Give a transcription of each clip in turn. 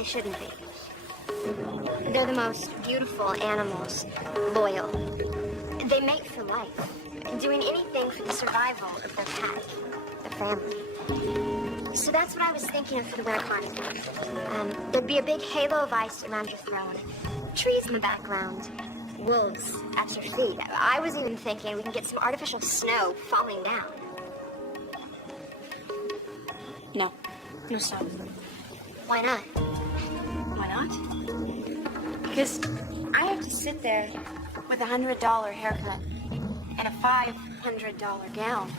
they shouldn't be. They're the most beautiful animals, loyal. They mate for life, doing anything for the survival of their pack, their family. So that's what I was thinking of for the winter carnival. There'd be a big halo of ice around your throne, trees in the background, wolves at your feet. I was even thinking we can get some artificial snow falling down. No. No snow. Why not? Why not? Because I have to sit there with a $100 haircut and a $500 gown.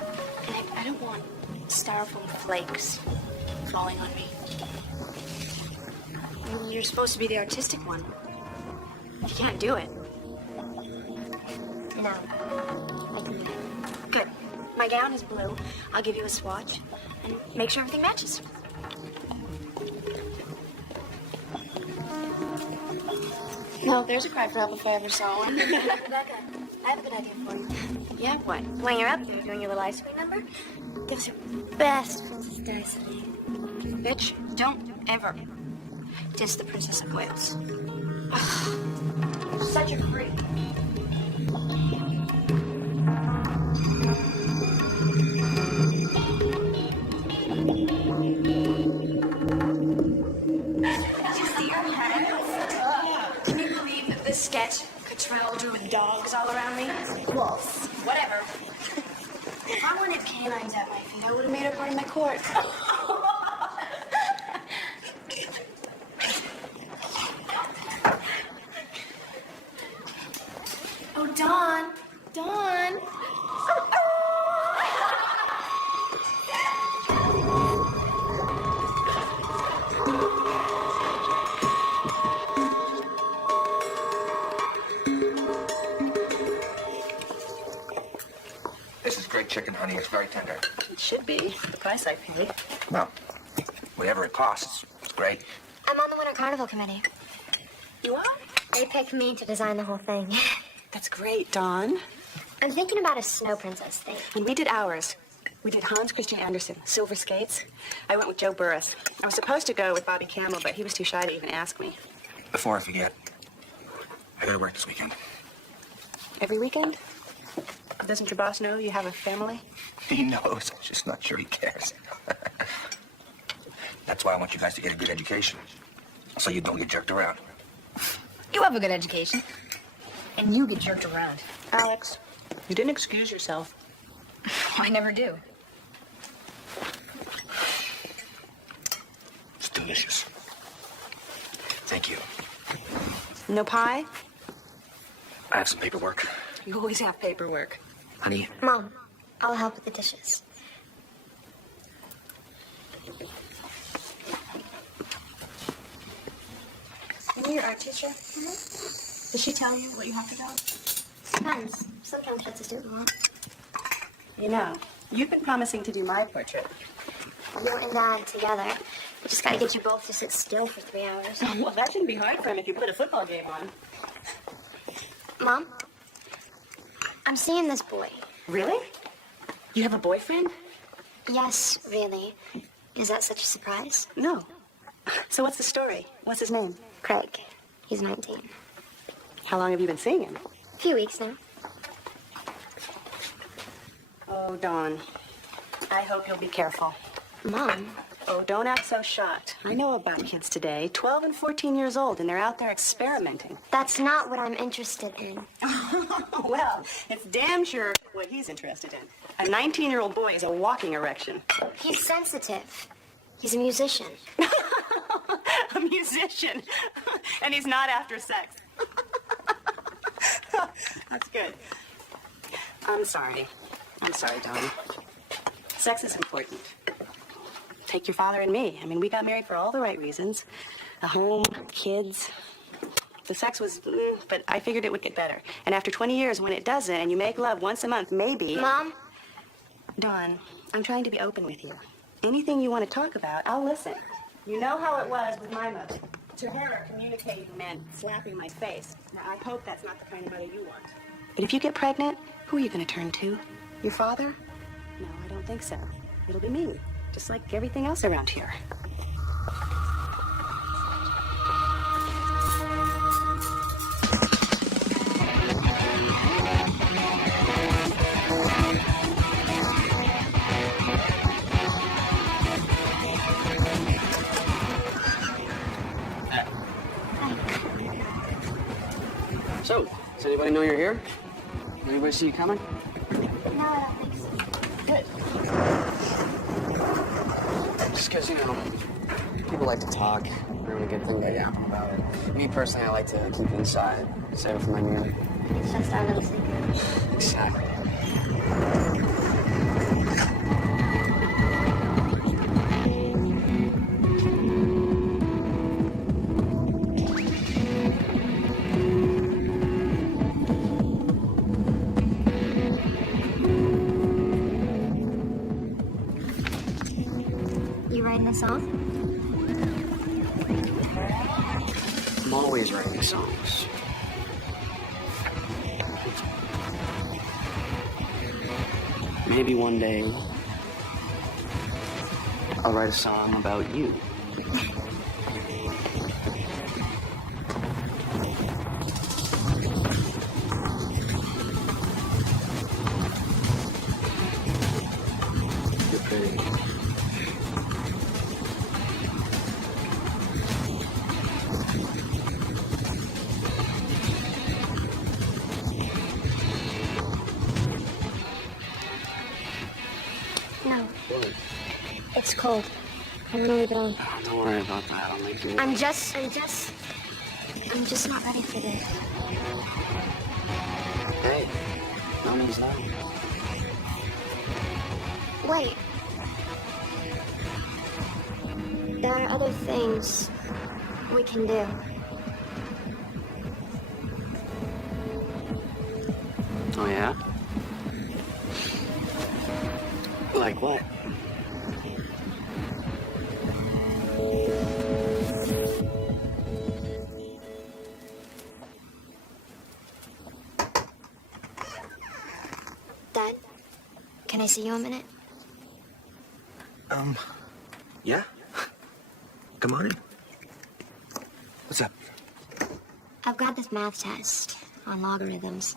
And I don't want styrofoam flakes falling on me. You're supposed to be the artistic one. You can't do it. No. I can do it. Good. My gown is blue. I'll give you a swatch and make sure everything matches. No, there's a cry for help if I ever saw one. Rebecca, I have a good idea for you. Yeah, what? When you're up there doing your little ice cream number, give us your best Princess Dicey. Bitch, don't ever diss the Princess of Wales. You're such a freak. Can you believe that this sketch could trailed with dogs all around me? Wolves. Whatever. If I wanted canines at my feet, I would have made her part of my court. Oh, Dawn. Dawn. This is great chicken, honey. It's very tender. It should be. The price I paid. Well, whatever it costs, it's great. I'm on the Winter Carnival Committee. You are? They picked me to design the whole thing. That's great, Dawn. I'm thinking about a snow princess thing. When we did ours, we did Hans Christian Andersen, Silver Skates. I went with Joe Burris. I was supposed to go with Bobby Campbell, but he was too shy to even ask me. Before I forget, I gotta work this weekend. Every weekend? Doesn't your boss know you have a family? He knows. I'm just not sure he cares. That's why I want you guys to get a good education, so you don't get jerked around. You have a good education. And you get jerked around. Alex, you didn't excuse yourself. I never do. It's delicious. Thank you. No pie? I have some paperwork. You always have paperwork. Honey, Mom, I'll help with the dishes. Are you your art teacher? Mm-hmm. Does she tell you what you have to do? Sometimes. Sometimes that's a student law. You know, you've been promising to do my portrait. You and Dad together. We just gotta get you both to sit still for 3 hours. Well, that shouldn't be hard for him if you put a football game on. Mom, I'm seeing this boy. Really? You have a boyfriend? Yes, really. Is that such a surprise? No. So what's the story? What's his name? Craig. He's 19. How long have you been seeing him? A few weeks now. Oh, Dawn. I hope you'll be careful. Mom, Oh, don't act so shocked. I know about kids today, 12 and 14 years old, and they're out there experimenting. that's not what I'm interested in. Well, it's damn sure what he's interested in. A 19-year-old boy is a walking erection. He's sensitive. He's a musician. A musician. And he's not after sex. That's good. I'm sorry. I'm sorry, Dawn. Sex is important. Take your father and me. I mean, we got married for all the right reasons. A home, kids. The sex was, but I figured it would get better. And after 20 years, when it doesn't, and you make love once a month, maybe... Mom? Dawn, I'm trying to be open with you. Anything you want to talk about, I'll listen. You know how it was with my mother. To her, communicating meant slapping my face. Now, I hope that's not the kind of mother you want. But if you get pregnant, who are you going to turn to? Your father? No, I don't think so. It'll be me, just like everything else around here. So, does anybody know you're here? Anybody see you coming? No, I don't think so. Good. Just because, people like to talk. They're gonna get things like yapping about it. Me personally, I like to keep it inside, save it for my music. It's just our little secret. Exactly. You writing a song? I'm always writing songs. Maybe one day I'll write a song about you. You're pretty. No, What? it's cold. I'm gonna leave it on. Oh, don't worry about that. I'll make you. I'm just not ready for this. Hey, no means no. Wait. There are other things we can do. Oh, yeah? Like what? Dad, can I see you a minute? Yeah? Come on in. What's up? I've got this math test on logarithms.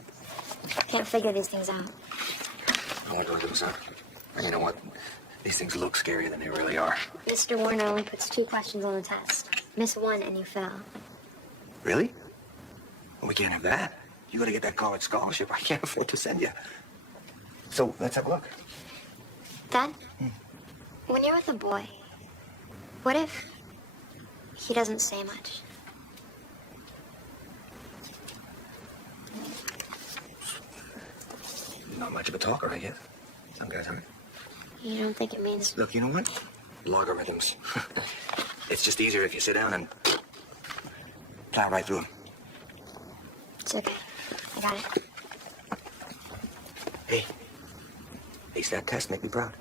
Can't figure these things out. I want to do something. And you know what? These things look scarier than they really are. Mr. Warner only puts 2 questions on the test. Miss 1 and you fail. Really? Well, we can't have that. You gotta get that college scholarship. I can't afford to send you. So, let's have a look. Dad, when you're with a boy, what if he doesn't say much? Not much of a talker, I guess. Some guys aren't. You don't think it means... Look, you know what? Logarithms. It's just easier if you sit down and plow right through them. It's okay. I got it. Hey, ace that test, make me proud.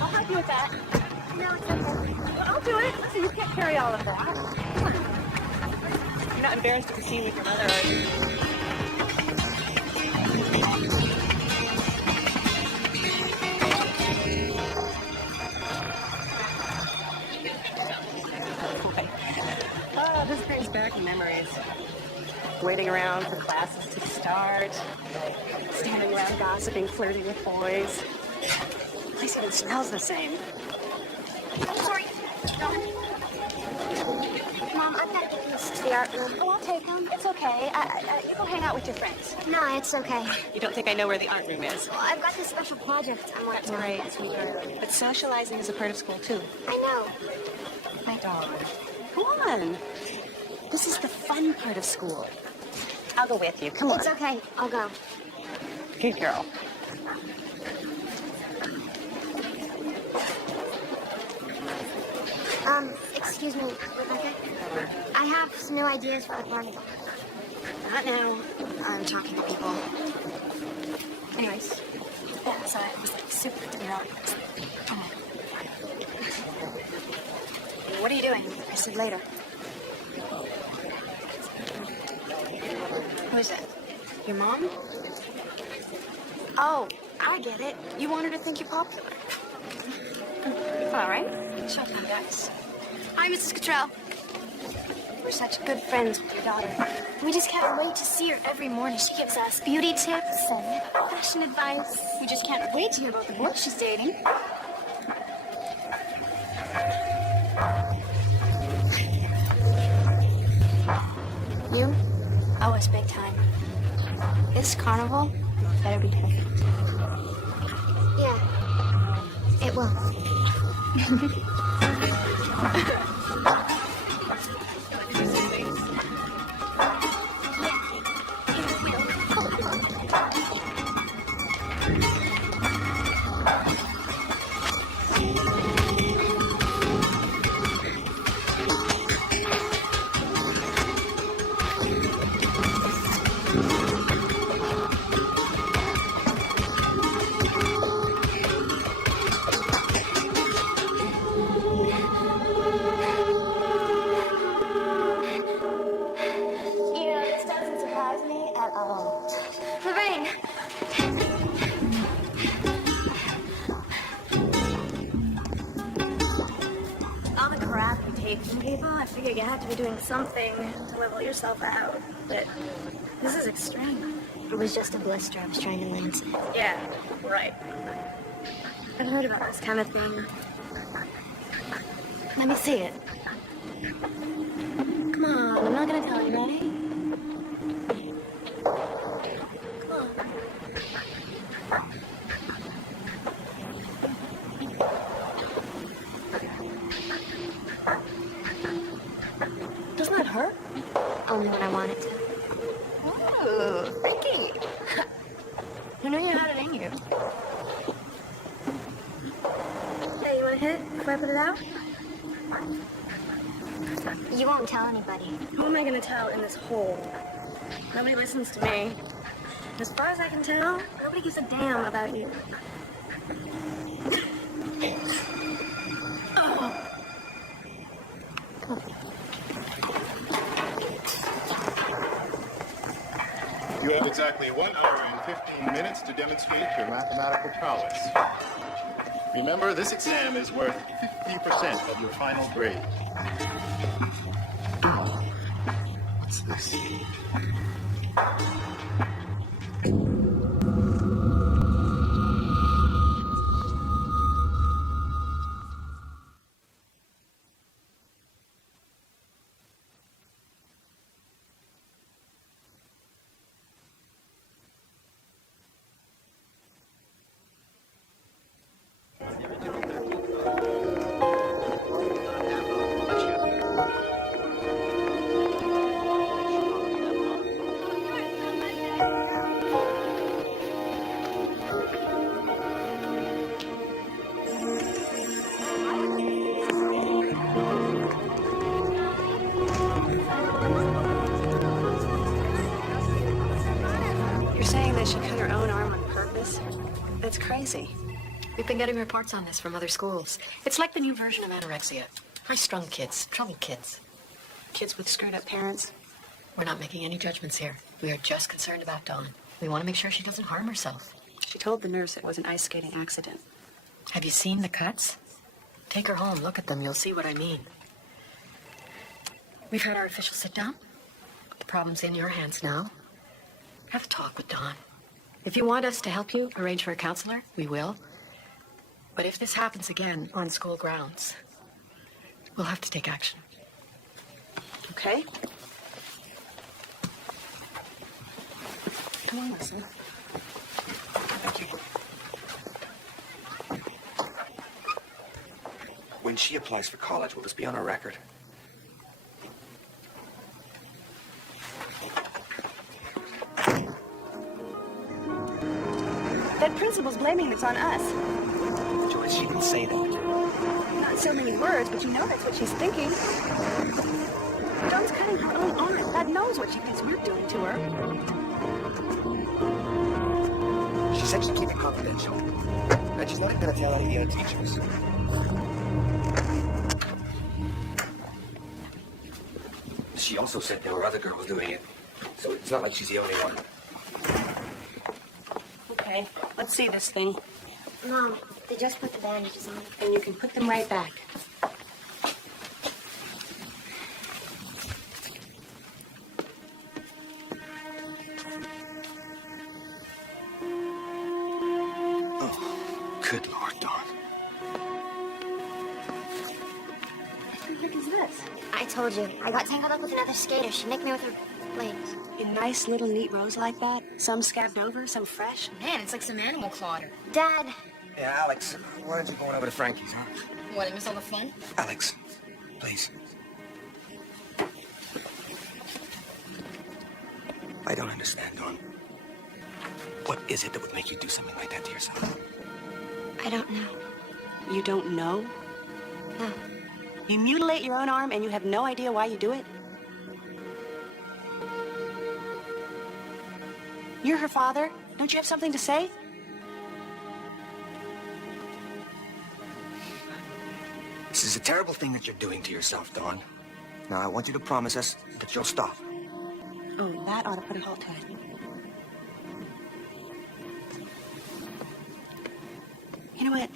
I'll help you with that. No, it's okay. I'll do it. Listen, you can't carry all of that. Come on. You're not embarrassed to be seen with your mother, are you? Boy. Oh, this brings back memories. Waiting around for classes to start, standing around gossiping, flirting with boys. The place even smells the same. Sorry. Mom, I've got to get this to the art room. Oh, I'll take them. It's okay. You go hang out with your friends. No, it's okay. You don't think I know where the art room is? Well, I've got this special project I'm That's working on. great, sweetheart. But socializing is a part of school, too. I know. My dog. Come on. This is the fun part of school. I'll go with you. Come on. It's okay. I'll go. Good girl. Excuse me, Rebecca. I have some new ideas for the carnival. Not now. I'm talking to people. Anyways. Yeah, so it was like super demure. What are you doing? I said later. Who is it? Your mom? Oh, I get it. You want her to think you're popular. All right. Showtime, guys. Hi, Mrs. Cottrell. We're such good friends with your daughter. We just can't wait to see her every morning. She gives us beauty tips and fashion advice. We just can't wait to hear about the boy she's dating. You owe us big time. This carnival better be perfect. Yeah, it will. This doesn't surprise me at all. Lorraine! All the crap you take from people, I figure you have to be doing something to level yourself out. But this is extreme. It was just a blister I was trying to lens. Yeah, right. I've heard about this kind of thing. Let me see it. Come on, I'm not gonna tell anybody. Come on. Doesn't that hurt? Only when I want it to. Ooh, freaky. Who knew you had it in you? Hey, you want to hit if I put it out? You won't tell anybody. Who am I going to tell in this hole? Nobody listens to me. As far as I can tell, nobody gives a damn about you. You have exactly 1 hour and 15 minutes to demonstrate your mathematical prowess. Remember, this exam is worth 50% of your final grade. What's this? You're saying that she cut her own arm on purpose? That's crazy. We've been getting reports on this from other schools. It's like the new version of anorexia. High-strung kids, troubled kids. Kids with screwed up parents? We're not making any judgments here. We are just concerned about Dawn. We want to make sure she doesn't harm herself. She told the nurse it was an ice skating accident. Have you seen the cuts? Take her home, look at them, you'll see what I mean. We've had our official sit down. The problem's in your hands now. Have a talk with Dawn. If you want us to help you arrange for a counselor, we will. But if this happens again on school grounds, we'll have to take action. Okay? Come on, listen. When she applies for college, will this be on her record? That principal's blaming this on us. Joyce, she didn't say that. Not in so many words, but you know that's what she's thinking. Dawn's cutting her own arm. God knows what she thinks we're doing to her. She said she'd keep it confidential. And she's not even going to tell any of the other teachers. She also said there were other girls doing it. So it's not like she's the only one. Okay, let's see this thing. Mom, they just put the bandages on. And you can put them right back. Good Lord, Dawn. What the heck is this? I told you, I got tangled up with another skater. She nicked me with her legs. In nice little neat rows like that? Some scabbed over, some fresh? Man, it's like some animal clawed her. Dad, Yeah, Alex, why aren't you going over to Frankie's, huh? What, I miss all the fun? Alex, please. I don't understand, Dawn. What is it that would make you do something like that to yourself? I don't know. You don't know? No. You mutilate your own arm and you have no idea why you do it? You're her father. Don't you have something to say? This is a terrible thing that you're doing to yourself, Dawn. Now, I want you to promise us that you'll stop. Oh, that ought to put a halt to it. You know what?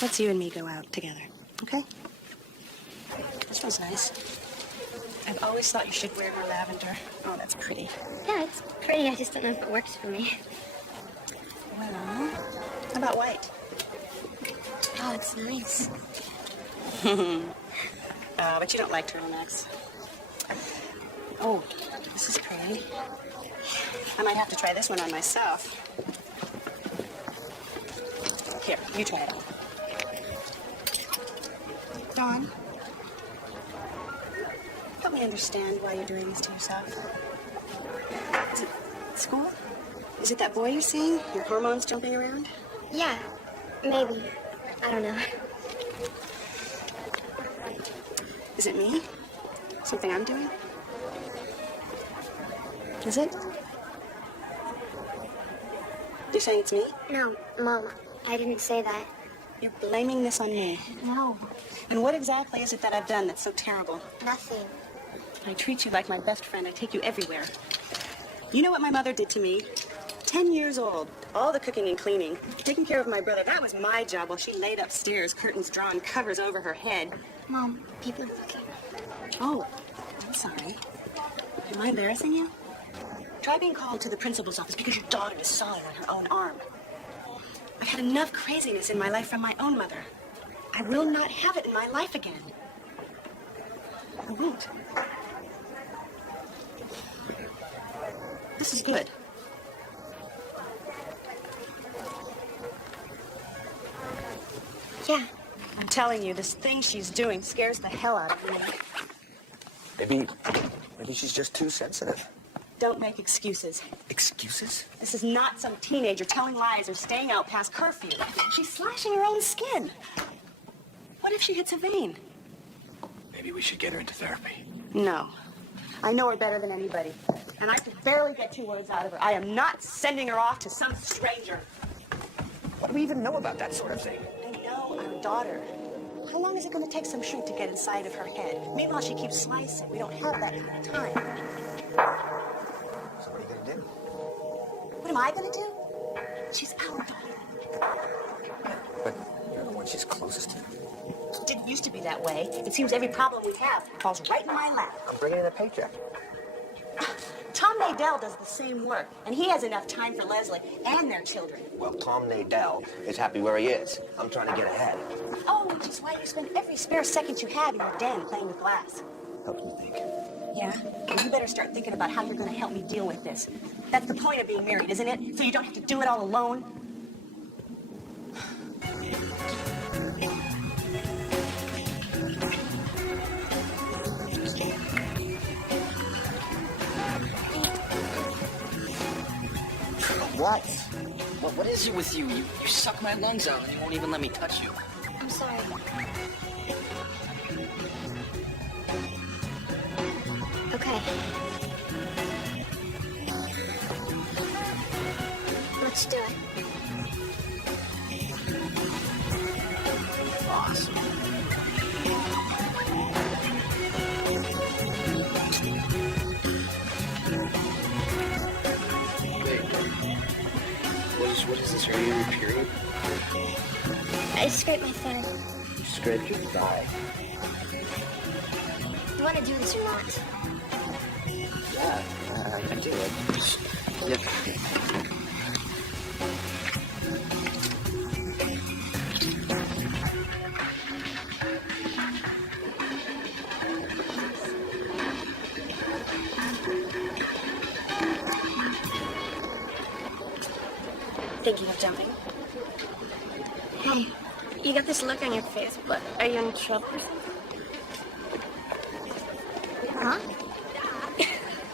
Let's you and me go out together, okay? This one's nice. I've always thought you should wear more lavender. Oh, that's pretty. Yeah, it's pretty. I just don't know if it works for me. Well, how about white? Oh, it's nice. But you don't like turtlenecks. Oh, this is pretty. I might have to try this one on myself. Here, you try it. Dawn, help me understand why you're doing this to yourself. Is it school? Is it that boy you're seeing? Your hormones jumping around? Yeah, maybe. I don't know. Is it me? Something I'm doing? Is it? You're saying it's me? No, Mom, I didn't say that. You're blaming this on me. No, And what exactly is it that I've done that's so terrible? nothing. I treat you like my best friend. I take you everywhere. You know what my mother did to me? 10 years old, all the cooking and cleaning, taking care of my brother. That was my job while she laid upstairs, curtains drawn, covers over her head. Mom, people are looking. Oh, I'm sorry. Am I embarrassing you? Try being called to the principal's office because your daughter is sawing on her own arm. I've had enough craziness in my life from my own mother. I will not have it in my life again. I won't. This is good. Yeah, I'm telling you, this thing she's doing scares the hell out of me. Maybe she's just too sensitive. Don't make excuses. Excuses? This is not some teenager telling lies or staying out past curfew. She's slashing her own skin. What if she hits a vein? Maybe we should get her into therapy. No. I know her better than anybody. And I could barely get 2 words out of her. I am not sending her off to some stranger. What do we even know about that sort of thing? I know our daughter. How long is it going to take some shrink to get inside of her head? Meanwhile, she keeps slicing. We don't have that kind of time. So what are you gonna do? What am I going to do? She's our daughter. But you're the one she's closest to. It didn't used to be that way. It seems every problem we have falls right in my lap. I'm bringing in a paycheck. Tom Nadell does the same work, and he has enough time for Leslie and their children. Well, Tom Nadell is happy where he is. I'm trying to get ahead. Oh, which is why you spend every spare second you have in your den playing with glass. Helps me think. Yeah? Well, you better start thinking about how you're going to help me deal with this. That's the point of being married, isn't it? So you don't have to do it all alone. What? What is it with you? You suck my lungs out and you won't even let me touch you. I'm sorry. Okay. Let's do it. Awesome. What is this? Are you in your period? I scraped my thigh. You scraped your thigh. You want to do this or not? Yeah, I do. Yep. thinking of jumping. Hey, You got this look on your face, but are you in trouble or something? huh?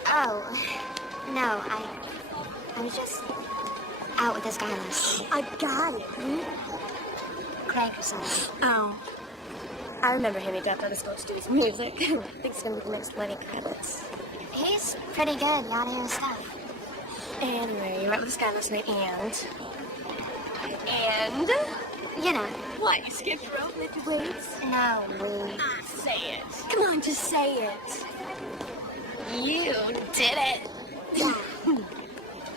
Oh, no, I was just out with this guy last night. I got it. Craig or something. Oh. I remember him. He dropped out of school to do his music. I think he's gonna be the next Lenny Kravitz. He's pretty good, yada yada stuff. Anyway, you were out with this guy last night, and You know, what? You skipped rope, lifted weights? no, we. Say it. Come on, just say it. You did it. Yeah.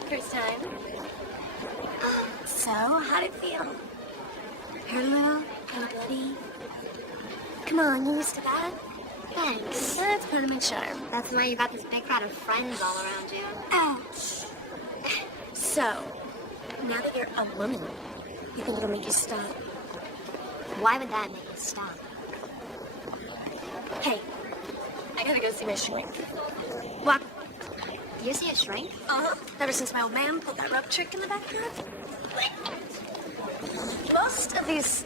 First time. So, how'd it feel? Hurt a little? Kinda bloody? Come on, you used to that? Thanks. That's part of my charm. That's why you got this big crowd of friends all around you. Ouch. So, now that you're a woman, you think it'll make you stop? Why would that make you stop? Hey, I gotta go see my shrink. What? Do you see a shrink? Ever since my old man pulled that rope trick in the backyard. Most of these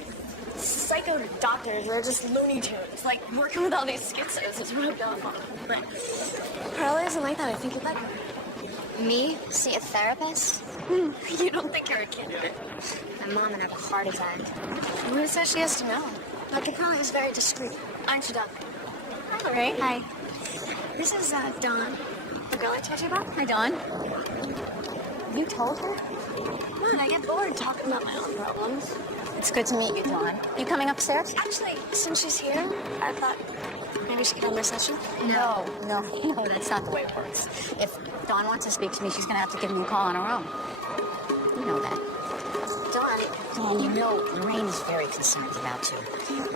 psycho doctors are just Looney Tunes. Like, working with all these schizos is rubbed off on them. But Carla isn't like that. I think you'd like her. Me? See a therapist? You don't think you're a kid, right? My mom would have a heart attack. Who says she has to know? Dr. Carla is very discreet. Aren't you, Doc? Hi, Lorraine. Hi. This is Dawn, the girl I told you about. Hi, Dawn. You told her? Come on, I get bored talking about my own problems. It's good to meet you, Dawn. You coming upstairs? Actually, since she's here, I thought maybe she could have my session. No, that's not the way it works. If Dawn wants to speak to me, she's going to have to give me a call on her own. You know that. Dawn, you know Lorraine is very concerned about you.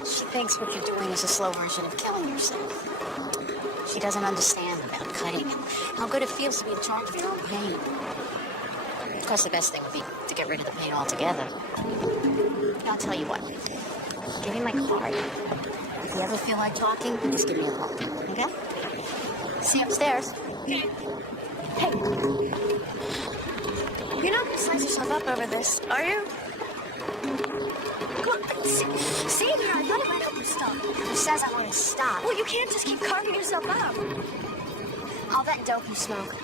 She thinks what you're doing is a slow version of killing yourself. She doesn't understand about cutting and how good it feels to be in charge of your own pain. Of course, the best thing would be to get rid of the pain altogether. I'll tell you what. Give me my card. If you ever feel like talking, just give me a call. Okay? See you upstairs. Hey. You're not gonna size yourself up over this, are you? Come on, see there, I thought it might help you stop. Who says I want to stop? Well, you can't just keep carving yourself up. All that dope you smoke.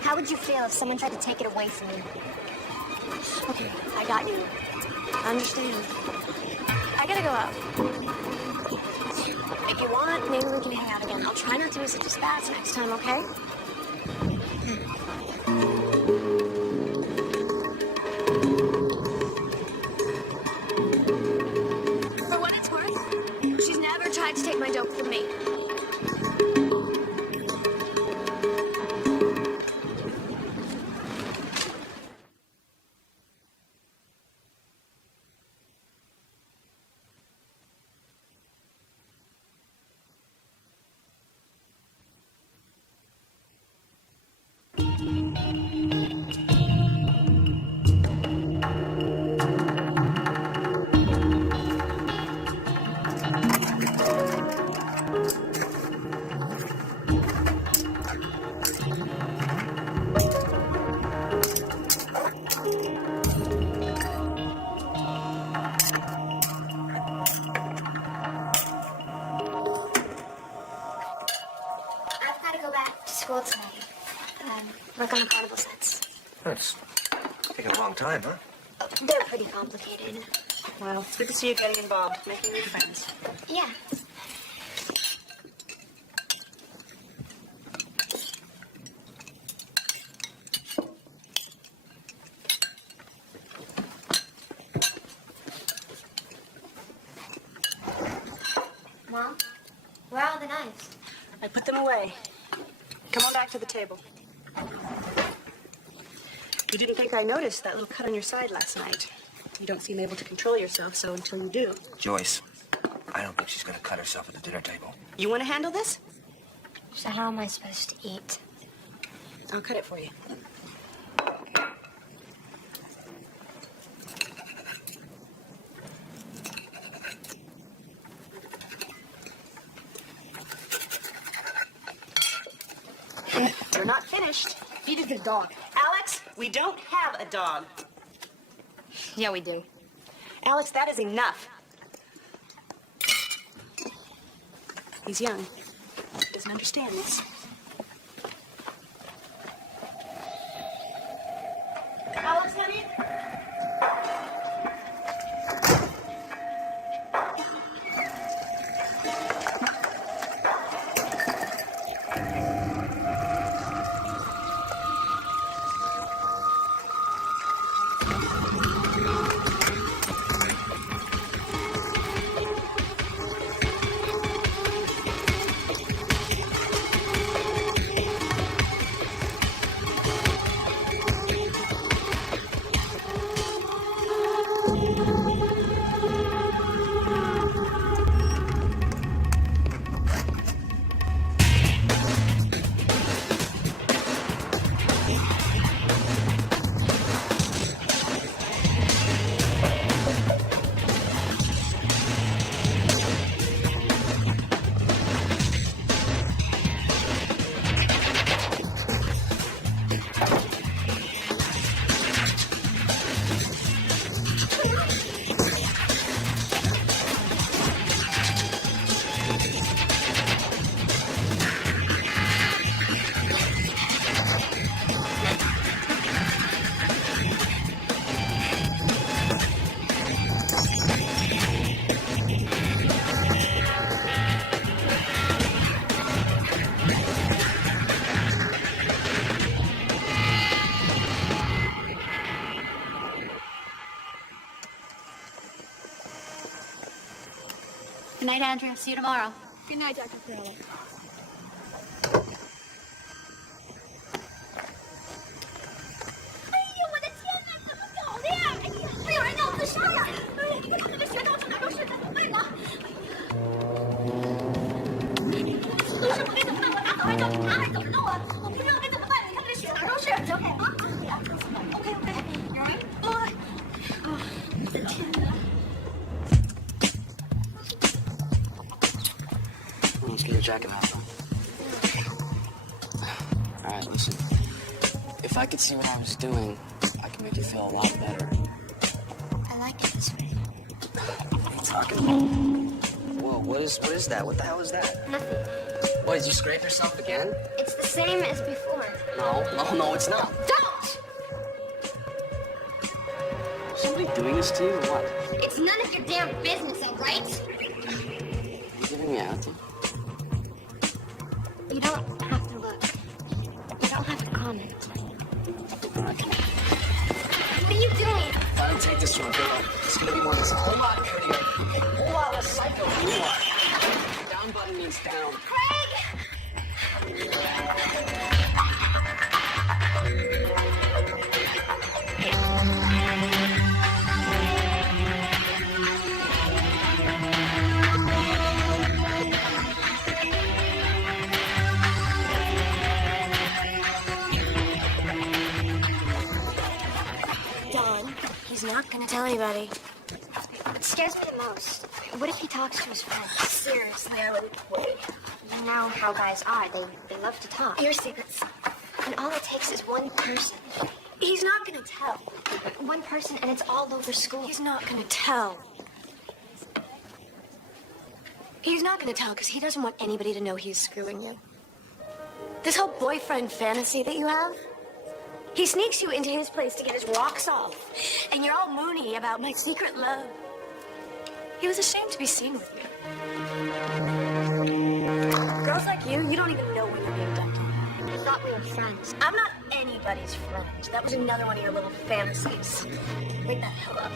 How would you feel if someone tried to take it away from you? Okay, I got you. I understand. I gotta go out. If you want, maybe we can hang out again. I'll try not to be such a spaz next time, okay? For what it's worth, she's never tried to take my dope from me. I've got to go back to school tonight. Work on the carnival sets. That's taking a long time, huh? They're pretty complicated. Well, it's good to see you getting involved, making new friends. Yeah. Mom, where are all the knives? I put them away. Come on back to the table. You didn't think I noticed that little cut on your side last night. You don't seem able to control yourself, so until you do. Joyce, I don't think she's gonna cut herself at the dinner table. You want to handle this? So how am I supposed to eat? I'll cut it for you. You're not finished. Feed it to the dog. Alex, we don't have a dog. Yeah, we do. Alex, that is enough. He's young. Doesn't understand this. Alex, honey? Good night, Andrew. See you tomorrow. Good night, Dr. Perella. Let's get your jacket off. All right, listen. If I could see what I was doing, I could make you feel a lot better. I like it this way. What are you talking about? Whoa, what is that? What the hell is that? Nothing. What, did you scrape yourself again? It's the same as before. No, it's not. Don't! Is somebody doing this to you or what? It's none of your damn business, all right? You're giving me out. You don't have to look. You don't have to comment. All right. What are you doing? If I don't take this one, girl, it's gonna be one that's a whole lot prettier, a whole lot less psycho than you are. Down button means down. Craig! Don, he's not gonna tell anybody. It scares me the most. What if he talks to his friends? Seriously, I would wait. You know how guys are. They love to talk. Your secrets. And all it takes is one person. He's not gonna tell. One person, and it's all over school. He's not gonna tell. He's not gonna tell because he doesn't want anybody to know he's screwing you. This whole boyfriend fantasy that you have, he sneaks you into his place to get his rocks off, and you're all moony about my secret love. He was ashamed to be seen with you. Girls like you don't even know when you're being dumped on. I thought we were friends. I'm not anybody's friend. That was another one of your little fantasies. Wake that hell up.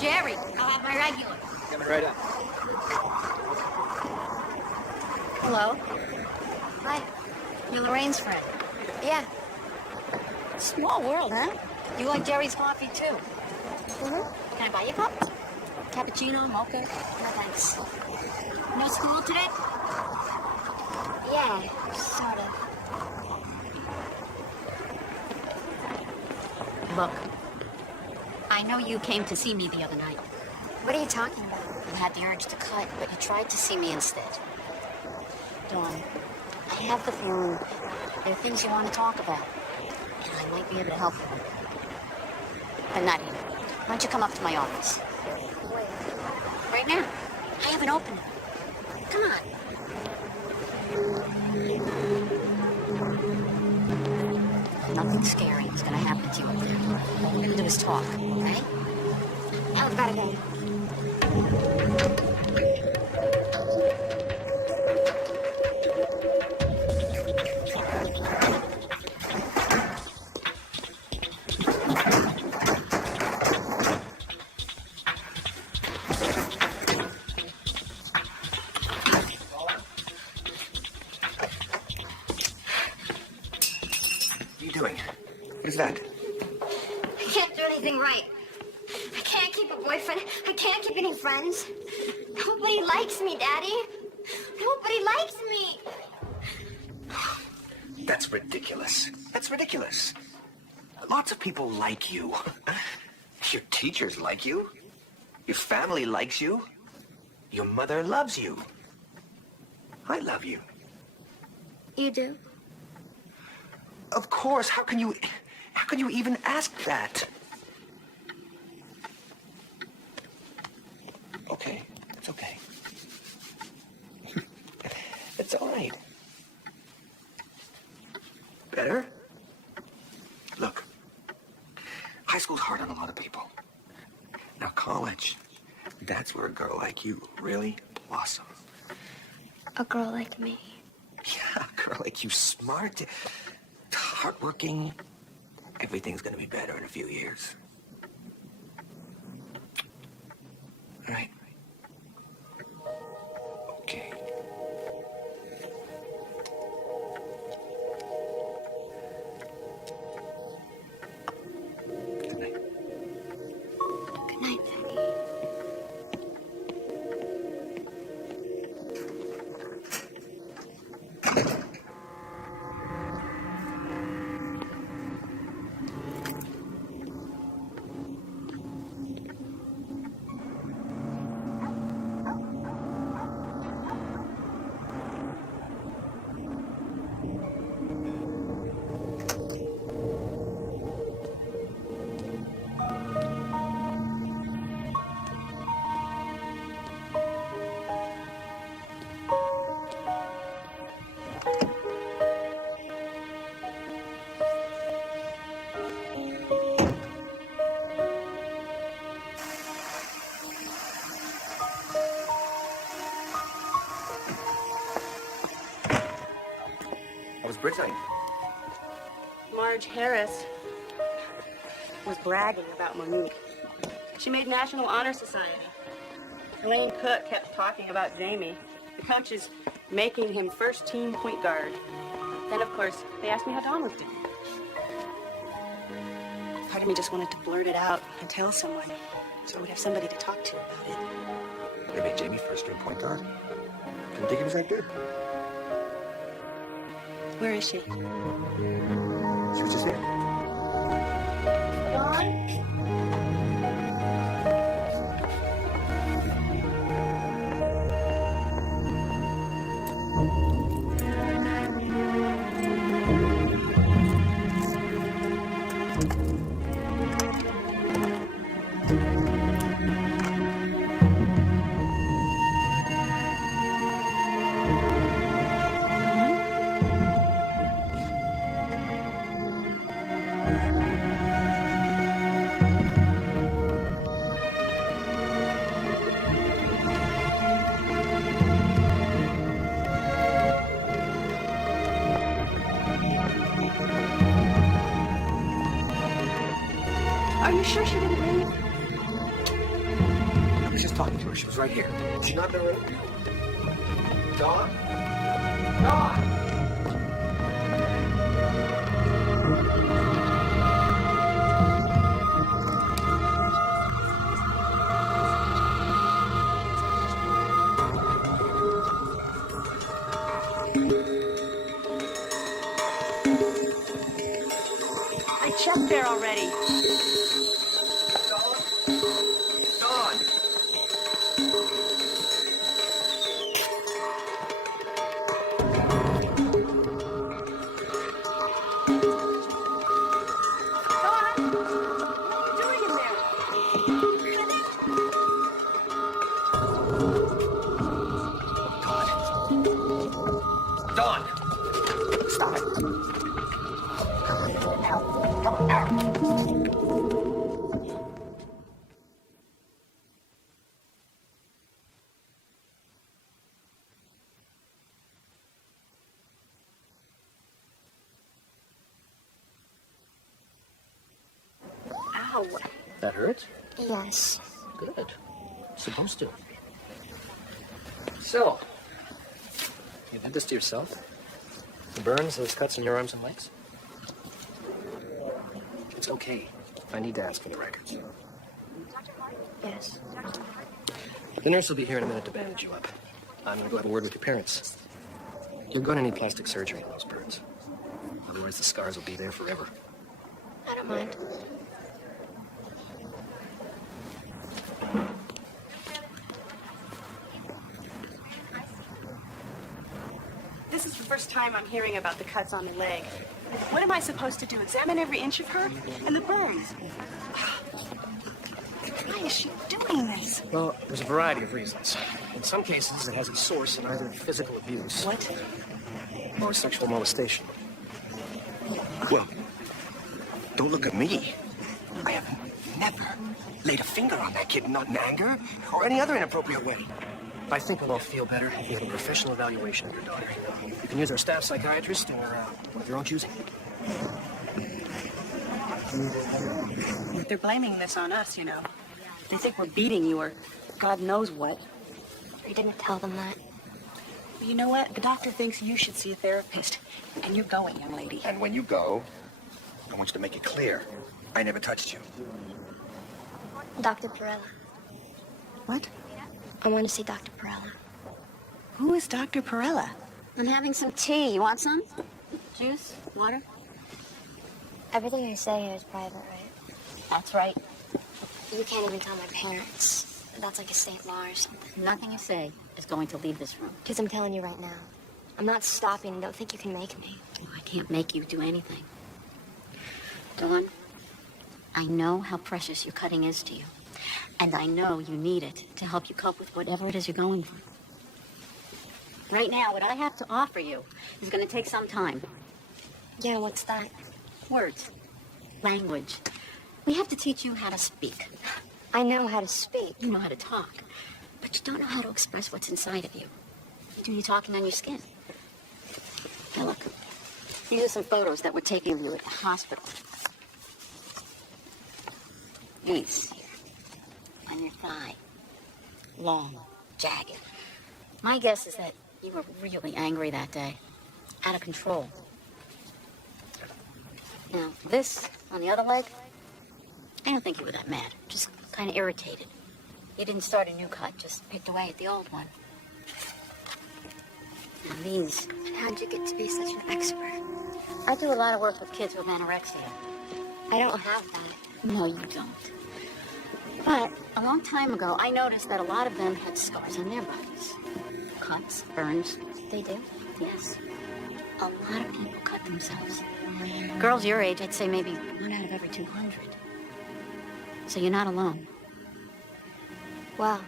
Jerry, I'll have my regular. Coming right up. Hello. Hi. You're Lorraine's friend. Yeah. Small world, huh? You like Jerry's coffee, too. Mm-hmm. Can I buy you a cup? Cappuccino, mocha? No, thanks. No school today? Yeah, sort of. Look, I I know you came to see me the other night. What are you talking about? You had the urge to cut, but you tried to see me instead. Dawn, I have the feeling there are things you want to talk about, and I might be able to help you. But not here. Why don't you come up to my office? Right now. I have an opening. Come on. Nothing scary is going to happen to you up there. All we're going to do is talk, okay? Now we've gotta go. What are you doing? What is that? I can't do anything right. I can't keep a boyfriend. I can't keep any friends. Nobody likes me, Daddy. Nobody likes me. That's ridiculous. That's ridiculous. Lots of people like you. Your teachers like you. Your family likes you. Your mother loves you. I love you. You do? Of course. How can you even ask that? Okay. It's okay. It's all right. Better? Look, high school's hard on a lot of people. Now college, that's where a girl like you really blossoms. A girl like me. Yeah, a girl like you, smart, hardworking. Everything's gonna be better in a few years. All right? Okay. Good night. Good night, Daddy. How was Brit night? Marge Harris was bragging about Monique. She made National Honor Society. Elaine Cook kept talking about Jamie. The coach is making him first team point guard. Then, of course, they asked me how Dawn was doing. Part of me just wanted to blurt it out and tell someone, so we'd have somebody to talk to about it. They made Jamie first string point guard. Didn't think he was that good. Where is she? She was just here. Are you sure she didn't leave? I was just talking to her. She was right here. Is she not in the room? Dawn? Dawn! I checked there already. Dawn? Ow. That hurts? Yes. Good. Supposed to. So, you did this to yourself? The burns, those cuts in your arms and legs? It's okay. I need to ask for the records. Yes. The nurse will be here in a minute to bandage you up. I'm going to go have a word with your parents. You're going to need plastic surgery on those burns. Otherwise, the scars will be there forever. I don't mind. This is the first time I'm hearing about the cuts on the leg. What am I supposed to do? Examine every inch of her? And the burns? Why is she doing this? Well, there's a variety of reasons. In some cases, it has its source in either physical abuse What? or sexual molestation. Well, don't look at me. I have never laid a finger on that kid, not in anger or any other inappropriate way. I think we'll all feel better if we have a professional evaluation of your daughter. You can use our staff psychiatrist or of your own choosing. They're blaming this on us, you know. They think we're beating you or God knows what. I didn't tell them that. Well, you know what? The doctor thinks you should see a therapist. And you're going, young lady. And when you go, I want you to make it clear I never touched you. Dr. Perella. What? I want to see Dr. Perella. Who is Dr. Perella? I'm having some tea. You want some? Juice? Water? Everything I say here is private, right? That's right. You can't even tell my parents. That's like a state law or something. Nothing you say is going to leave this room. Because I'm telling you right now. I'm not stopping. Don't think you can make me. Oh, I can't make you do anything. Dawn, I know how precious your cutting is to you. And I know you need it to help you cope with whatever it is you're going through. Right now, what I have to offer you is going to take some time. Yeah, what's that? Words. Language. We have to teach you how to speak. I know how to speak. You know how to talk, but you don't know how to express what's inside of you. Do you talking on your skin? Now look, these are some photos that were taken of you at the hospital. These. On your thigh. Long, jagged. My guess is that you were really angry that day. Out of control. Now, this on the other leg, I don't think you were that mad. Just kind of irritated. You didn't start a new cut, just picked away at the old one. Now these. How'd you get to be such an expert? I do a lot of work with kids with anorexia. I don't have that. No, you don't. But a long time ago, I noticed that a lot of them had scars on their bodies. Cuts, burns. They do? Yes. A lot of people cut themselves. Girls your age, I'd say maybe 1 out of every 200. So you're not alone. Well,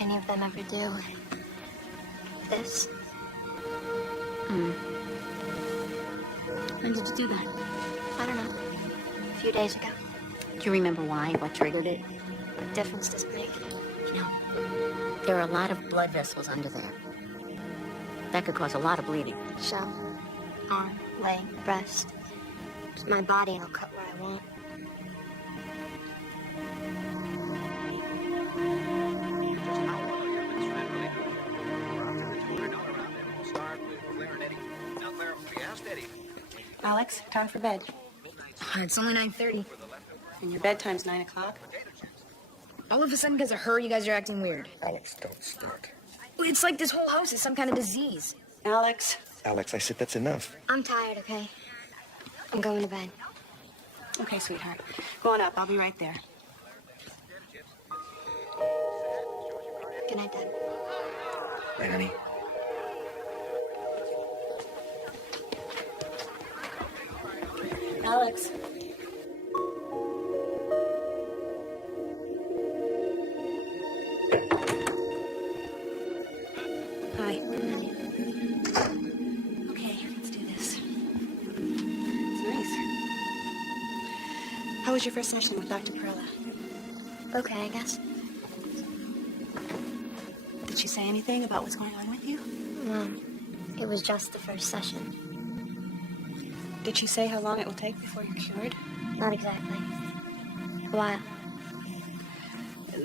any of them ever do this? When did you do that? I don't know. A few days ago. Do you remember why? What triggered it? What difference does it make? You know, there are a lot of blood vessels under there. That could cause a lot of bleeding. Shell, arm, leg, breast. It's my body, and I'll cut where I want. Alex, time for bed. It's only 9:30. And your bedtime's 9 o'clock. All of a sudden, because of her, you guys are acting weird. Alex, don't start. It's like this whole house is some kind of disease. Alex. Alex, I said that's enough. I'm tired, okay? I'm going to bed. Okay, sweetheart. Go on up. I'll be right there. Good night, Dad. Bye, honey. Alex. Hi. Okay, let's do this. It's nice. How was your first session with Dr. Perella? Okay, I guess. Did she say anything about what's going on with you? It was just the first session. Did she say how long it will take before you're cured? Not exactly. A while.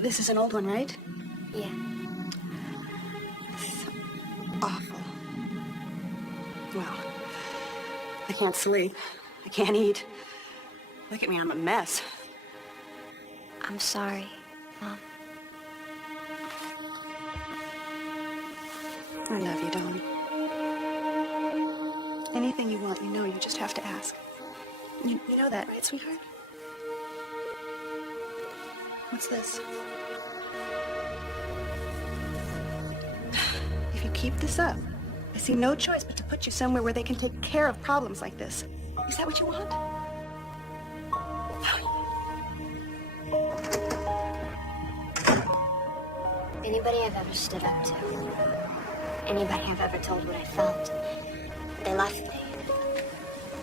This is an old one, right? Yeah. Awful. Well, I can't sleep. I can't eat. Look at me, I'm a mess. I'm sorry, Mom. I love you, Dawn. Anything you want, you know, you just have to ask. You know that, right, sweetheart? What's this? If you keep this up, I see no choice but to put you somewhere where they can take care of problems like this. Is that what you want? Anybody I've ever stood up to, anybody I've ever told what I felt, they left me.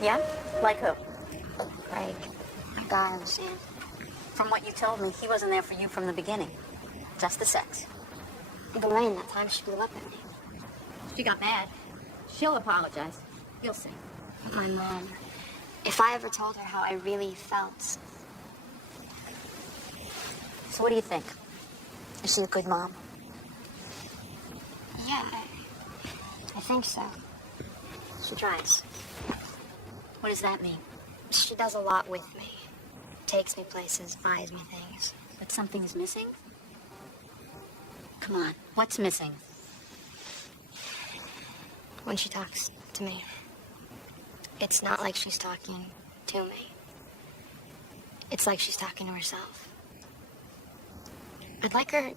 Yeah? Like who? Craig, the guy I was in. From what you told me, he wasn't there for you from the beginning. Just the sex. Lorraine, that time she blew up at me. She got mad. She'll apologize. You'll see. But my mom, if I ever told her how I really felt. So what do you think? Is she a good mom? Yeah, I think so. She tries. What does that mean? She does a lot with me. Takes me places, buys me things. That something is missing? Come on, what's missing? When she talks to me, it's not like she's talking to me. It's like she's talking to herself. I'd like her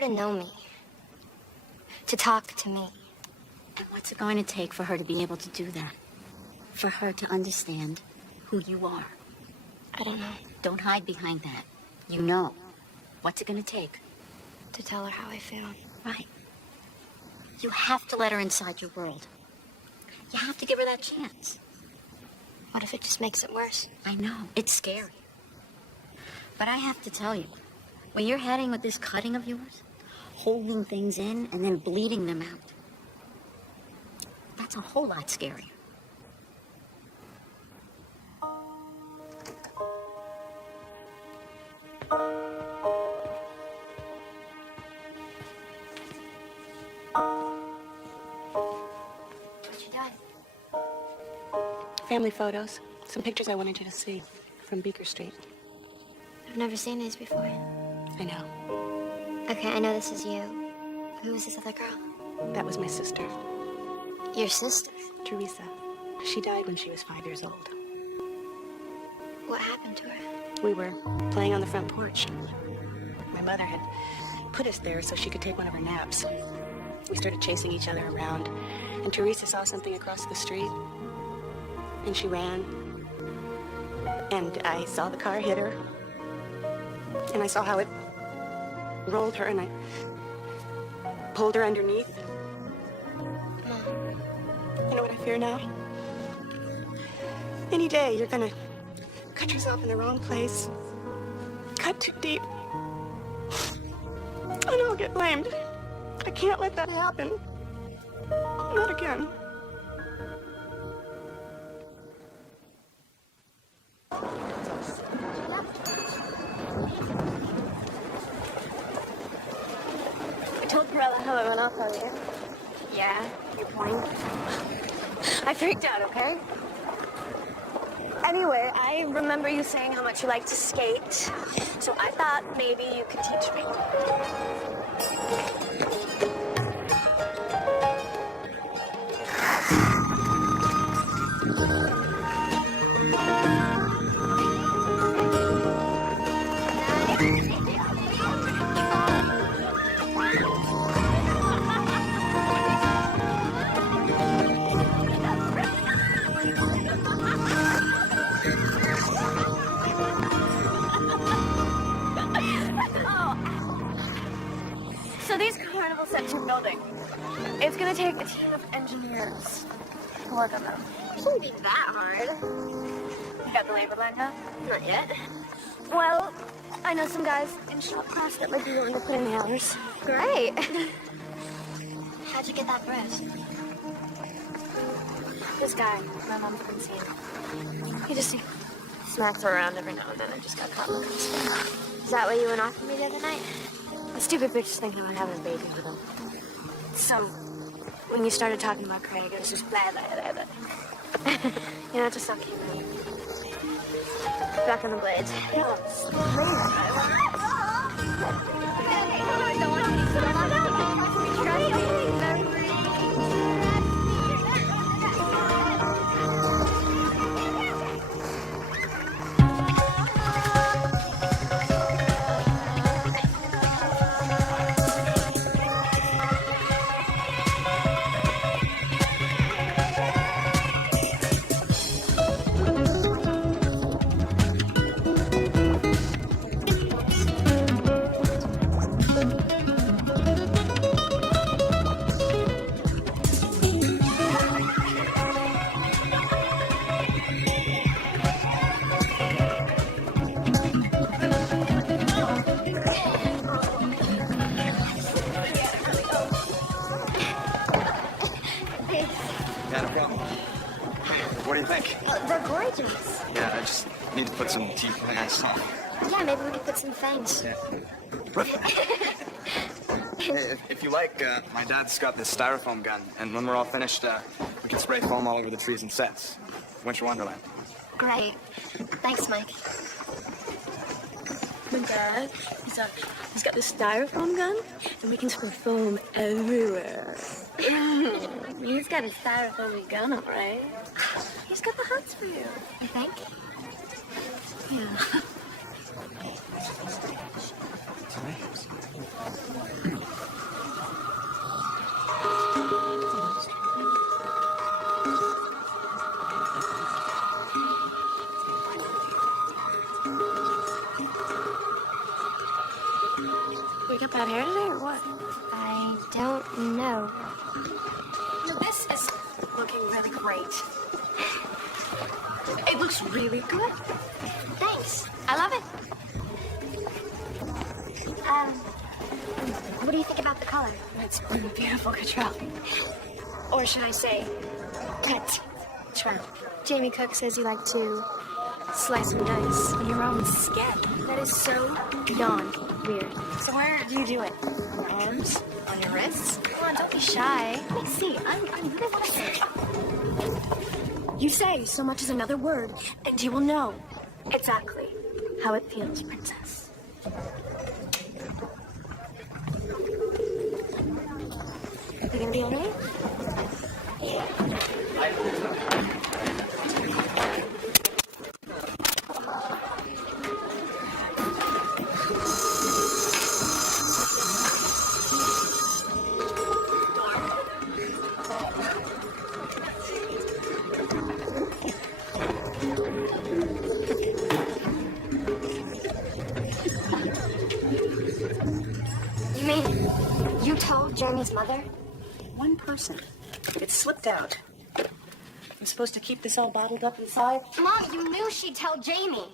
to know me. To talk to me. And what's it going to take for her to be able to do that? For her to understand who you are? I don't know. Don't hide behind that. You know. What's it going to take? To tell her how I feel. Right. You have to let her inside your world. You have to give her that chance. What if it just makes it worse? I know. It's scary. But I have to tell you, where you're heading with this cutting of yours, holding things in and then bleeding them out, that's a whole lot scarier. What you doing? Family photos. Some pictures I wanted you to see from Beaker Street. I've never seen these before. I know. Okay, I know this is you. Who is this other girl? That was my sister, Your sister? Teresa. She died when she was 5 years old. What happened to her? We were playing on the front porch. My mother had put us there so she could take one of her naps. We started chasing each other around, and Teresa saw something across the street, and she ran. And I saw the car hit her, and I saw how it rolled her, and I pulled her underneath. Mom, You know what I fear now? Any day you're gonna cut yourself in the wrong place, cut too deep, and I'll get blamed. I can't let that happen. Not again. I told Perella how I went off on you. Yeah, your point. I freaked out, okay? Anyway, I remember you saying how much you like to skate, so I thought maybe you could teach me. So these carnival sets you're building, it's gonna take a team of engineers to work on them. it shouldn't be that hard. You got the labor lined up? Not yet. Well, I know some guys in shop class that might be willing to put in the hours. Great. How'd you get that bruise? This guy, my mom's been seeing. He just Smacks her around every now and then. I just got caught in the Is that what you went off with me the other night? The stupid bitch thinking about having a baby with him. So, when you started talking about Craig, it was just blah, blah, blah, blah. You know, it just all came out. Back on the blades. Yeah, no problem. What do you think? They're gorgeous. Yeah, I just need to put some teeth in the ass. Yeah, maybe we could put some fangs. Yeah. Hey, if you like, my dad's got this styrofoam gun, and when we're all finished, we can spray foam all over the trees and sets. Winter Wonderland. Great. Thanks, Mike. My dad, he's got this styrofoam gun, and we can spray foam everywhere. He's got a styrofoam gun, all right. He's got the hots for you. You think? Yeah. We got bad hair today, or what? I don't know. No, this is looking really great. It looks really good. Thanks. I love it. What do you think about the color? It's beautiful, Cottrell. Or should I say, Cottrell. Jamie Cook says you like to slice and dice on your own skin. That is so beyond weird. So where do you do it? On your arms? On your wrists? Come on, don't be shy. Let me see. I really want to see. You say so much as another word, and you will know exactly how it feels, princess. You gonna be alright? You mean you told Jamie's mother? One person. It slipped out. I'm supposed to keep this all bottled up inside? Mom, you knew she'd tell Jamie.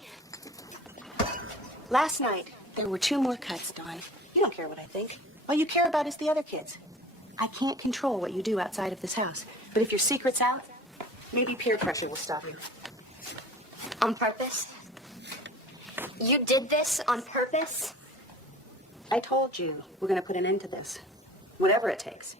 Last night, there were 2 more cuts, Dawn. You don't care what I think. All you care about is the other kids. I can't control what you do outside of this house. But if your secret's out, maybe peer pressure will stop you. On purpose? You did this on purpose? I told you we're going to put an end to this. Whatever it takes.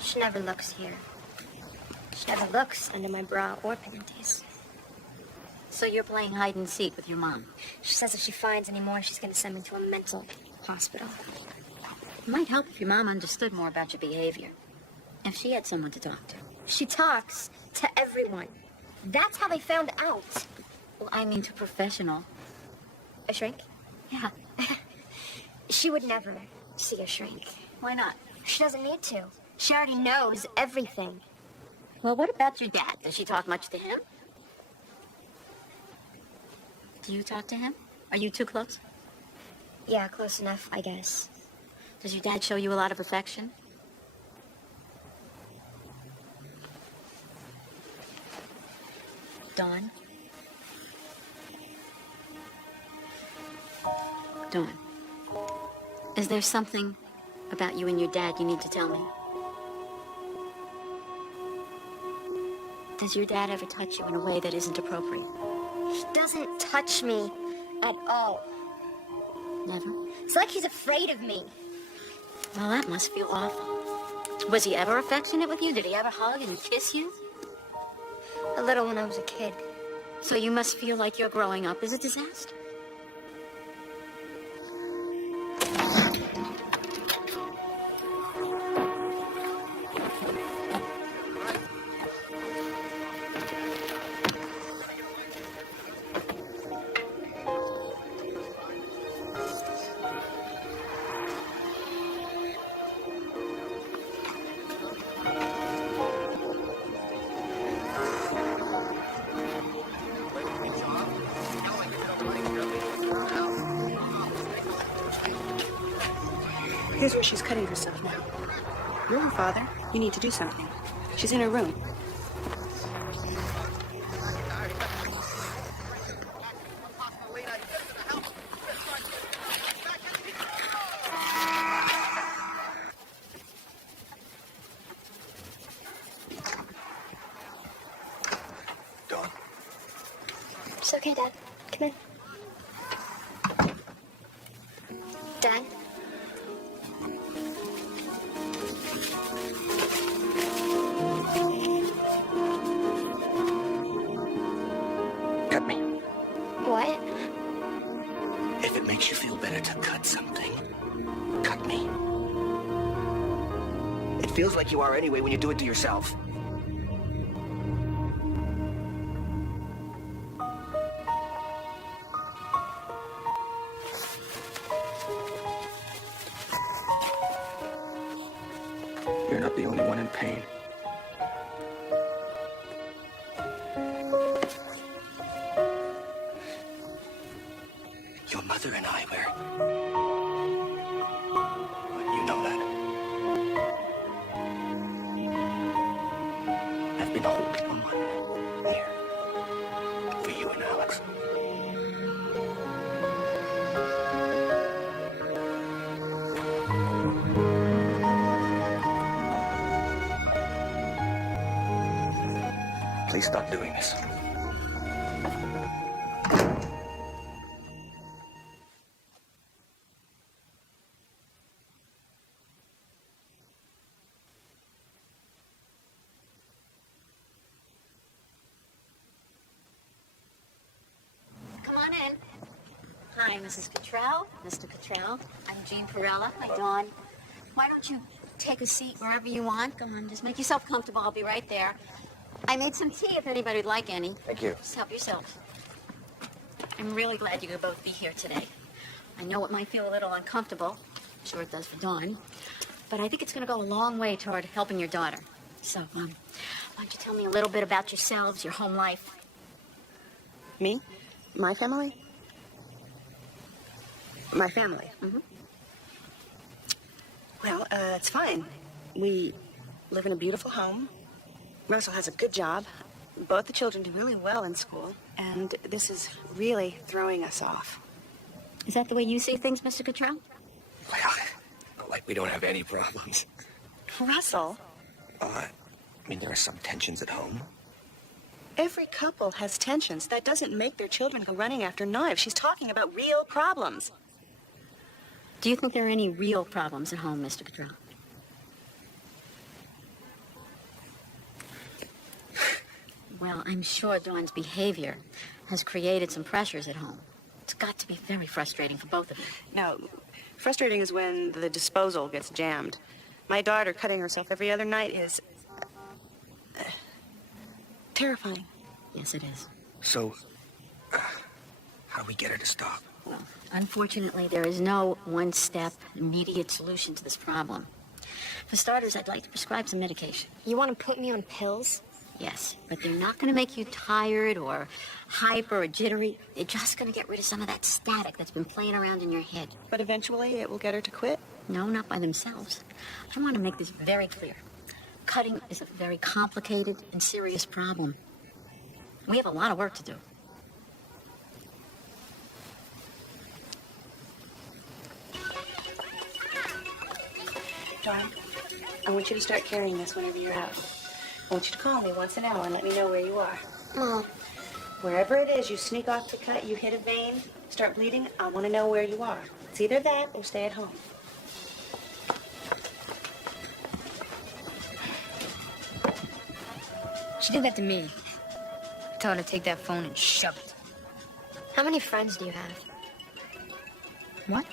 She never looks here. She never looks under my bra or panties. So you're playing hide and seek with your mom? She says if she finds any more, she's going to send me to a mental hospital. It might help if your mom understood more about your behavior. If she had someone to talk to. She talks to everyone. That's how they found out. Well, I mean to professional. A shrink? Yeah. She would never see a shrink. Why not? She doesn't need to. She already knows everything. Well, what about your dad? Does she talk much to him? Do you talk to him? Are you too close? Yeah, close enough, I guess. Does your dad show you a lot of affection? Dawn? Dawn, is there something about you and your dad you need to tell me? Does your dad ever touch you in a way that isn't appropriate? He doesn't touch me at all. Never? It's like he's afraid of me. Well, that must feel awful. Was he ever affectionate with you? Did he ever hug and kiss you? A little when I was a kid. So you must feel like your growing up is a disaster. Here's where she's cutting herself now. You're her father. You need to do something. She's in her room. Dawn. It's okay, Dad. Come in. Dad? Cut me. What? If it makes you feel better to cut something, cut me. It feels like you are anyway when you do it to yourself. You're not the only one in pain. Your mother and I were... You know that. I've been holding on here for you and Alex. Please stop doing this. Come on in. Hi, Mrs. Cottrell. Mr. Cottrell. I'm Jean Perella. Hi, Dawn. Why don't you take a seat wherever you want? Go on, just make yourself comfortable. I'll be right there. I made some tea if anybody'd like any. Thank you. Just help yourself. I'm really glad you could both be here today. I know it might feel a little uncomfortable. I'm sure it does for Dawn. But I think it's going to go a long way toward helping your daughter. So, why don't you tell me a little bit about yourselves, your home life? Me? My family? My family? Mm-hmm. Well, it's fine. We live in a beautiful home. Russell has a good job. Both the children do really well in school. And this is really throwing us off. Is that the way you see things, Mr. Cottrell? Well, like we don't have any problems. Russell, I mean, there are some tensions at home. every couple has tensions. That doesn't make their children go running after knives. She's talking about real problems. Do you think there are any real problems at home, Mr. Cottrell? Well, I'm sure Dawn's behavior has created some pressures at home. It's got to be very frustrating for both of you. Now, Frustrating is when the disposal gets jammed. My daughter cutting herself every other night is terrifying. Yes, it is. So, how do we get her to stop? Well, unfortunately, there is no one-step immediate solution to this problem. For starters, I'd like to prescribe some medication. You want to put me on pills? Yes, but they're not going to make you tired or hyper or jittery. They're just going to get rid of some of that static that's been playing around in your head. But eventually it will get her to quit? No, not by themselves. I want to make this very clear. Cutting is a very complicated and serious problem. We have a lot of work to do. Dawn, I want you to start carrying this whenever you're out. I want you to call me once an hour and let me know where you are. Mom. Wherever it is, you sneak off the cut, you hit a vein, start bleeding, I want to know where you are. It's either that or stay at home. She did that to me. I told her to take that phone and shove it. How many friends do you have? What?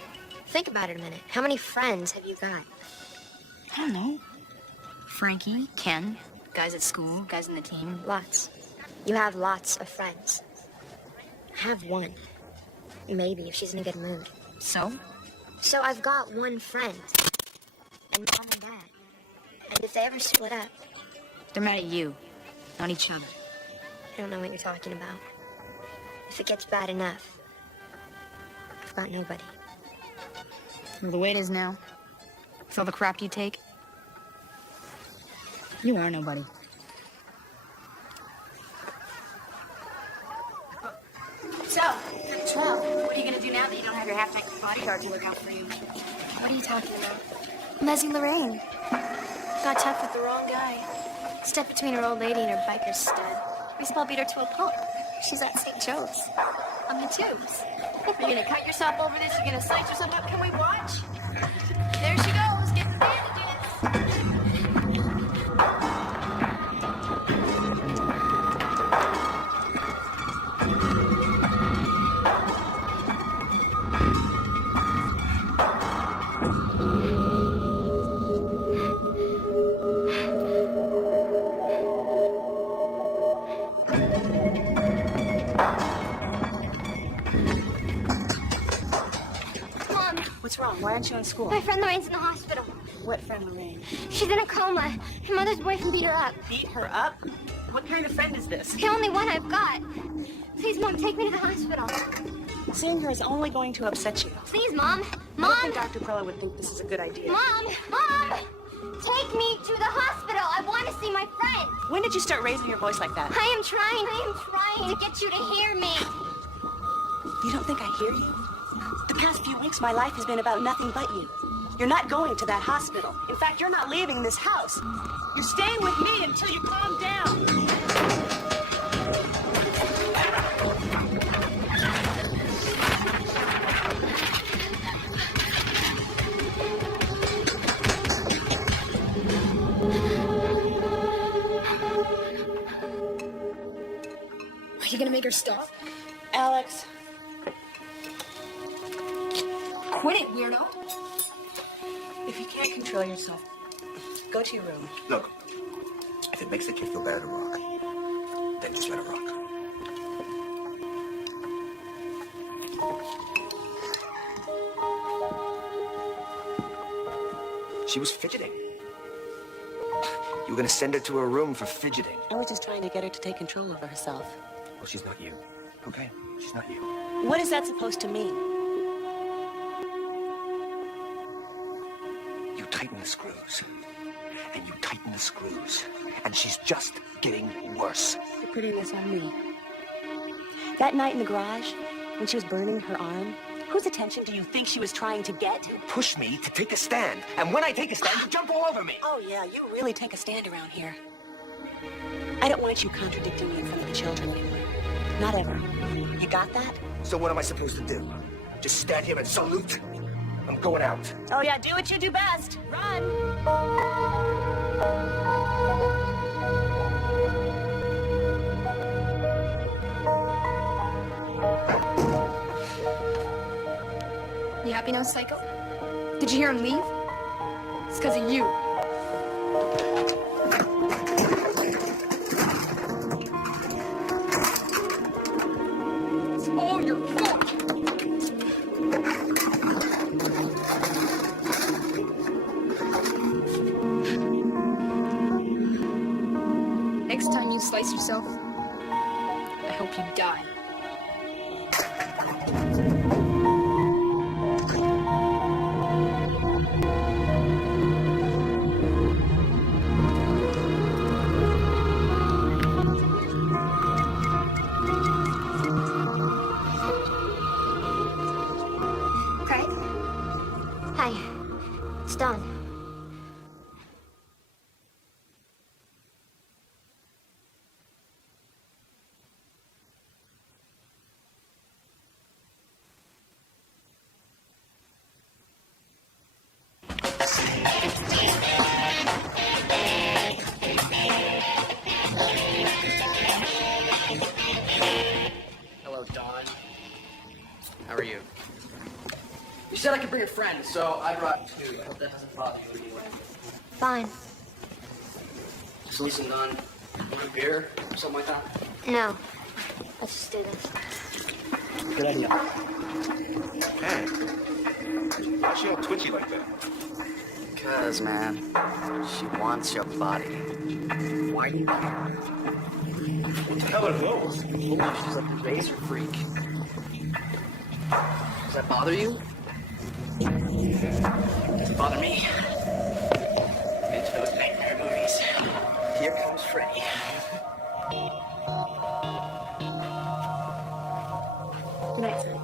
Think about it a minute. How many friends have you got? I don't know. Frankie, Ken, guys at school, guys in the team. Lots. You have lots of friends. I have one. Maybe, if she's in a good mood. So? So I've got one friend. And Mom and Dad. And if they ever split up, They're mad at you, not each other. I don't know what you're talking about. If it gets bad enough, I've got nobody. Well, the way it is now, with all the crap you take, you are nobody. So, what are you gonna do now that you don't have your half-naked bodyguard to look out for you? What are you talking about? Leslie Lorraine. Got tough with the wrong guy. Stepped between her old lady and her biker stud. Baseball beat her to a pulp. She's at St. Joe's. On the tubes. You're gonna cut yourself over this? You're gonna slice yourself up? Can we watch? There she goes. Get the bandages. Mom, What's wrong? Why aren't you in school? my friend Lorraine's in the hospital. What friend, Lorraine? She's in a coma. Her mother's boyfriend beat her up. Beat her up? What kind of friend is this? The only one I've got. Please, Mom, take me to the hospital. Seeing her is only going to upset you. Please, Mom. I don't Mom. think Dr. Perla would think this is a good idea. Mom. Mom. Take me to the hospital. I want to see my friend. When did you start raising your voice like that? I am trying to get you to hear me. You don't think I hear you? The past few weeks, my life has been about nothing but you. You're not going to that hospital. In fact, you're not leaving this house. You're staying with me until you calm down. Are you gonna make her stop? Alex, Quit it, weirdo. if you can't control yourself, go to your room. Look, if it makes the kid feel better to rock, then just let her rock. She was fidgeting. You were gonna send her to her room for fidgeting. I was just trying to get her to take control over herself. Well, she's not you, okay? She's not you. What is that supposed to mean? You tighten the screws. And you tighten the screws. And she's just getting worse. You're putting this on me. That night in the garage, when she was burning her arm, whose attention do you think she was trying to get? Push me to take a stand. And when I take a stand, you jump all over me. Oh, yeah, you really take a stand around here. I don't want you contradicting me in front of the children anymore. Not ever. You got that? So what am I supposed to do? Just stand here and salute? I'm going out. Oh, yeah, do what you do best. Run! You happy now, Psycho? Did you hear him leave? It's because of you. It's all your fault. Next time you slice yourself, I hope you die. Craig? Hi. It's Dawn. Hello, Dawn. How are you? You said I could bring a friend, so I brought two. I hope that doesn't bother you anyway. Fine. Just listen, Dawn. Want a beer or something like that? No. Let's just do this. Good idea. Hey, why's she all twitchy like that? Because, man, she wants your body. Why do you care? What the hell are those? Oh, she's like a razor freak. Does that bother you? Doesn't bother me. Into those nightmare movies. Here comes Freddy. Good night, son.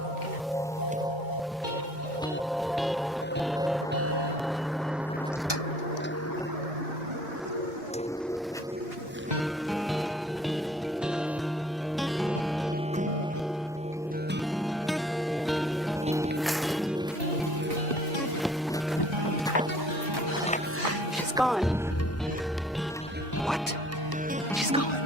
She's gone. What? She's gone.